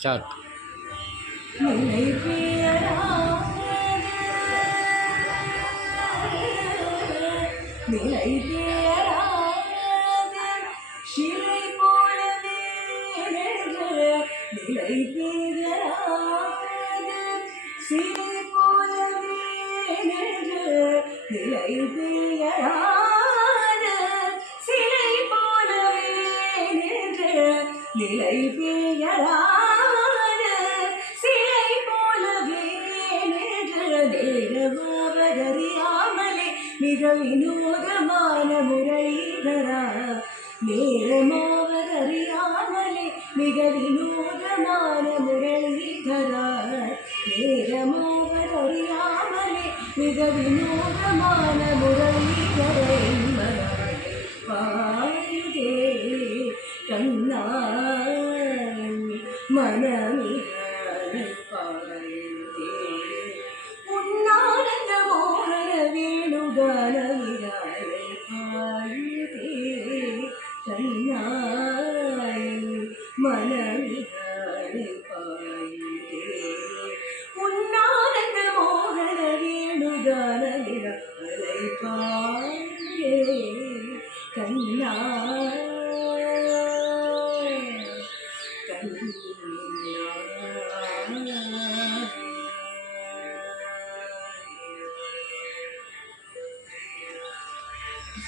Start. நிலை பேராத நிலை பேராத சிலை போலவே நிலை பேராத சிலை போலவே நிலை பேராத சிலை போலவே நிலை பேராத சிலை போலவே நேரமாவதறியாமலே மிக வினோதமான முரளிதரா நேரமாவதறியாமலே மிக வினோதமான முரளிதரா நேரமாவதறியாமலே மிக வினோதமான முரளிதரை பாயுதே கண்ணா மனமிகளை பாயுதே உன்னானந்த மோகன வேணுகானமிகளை பாயுதே கண்ணா மனமிகளை பாயுதே உன்னானந்த மோகன வேணுகானமிகளை பாயுதே கண்ணா கண்ணா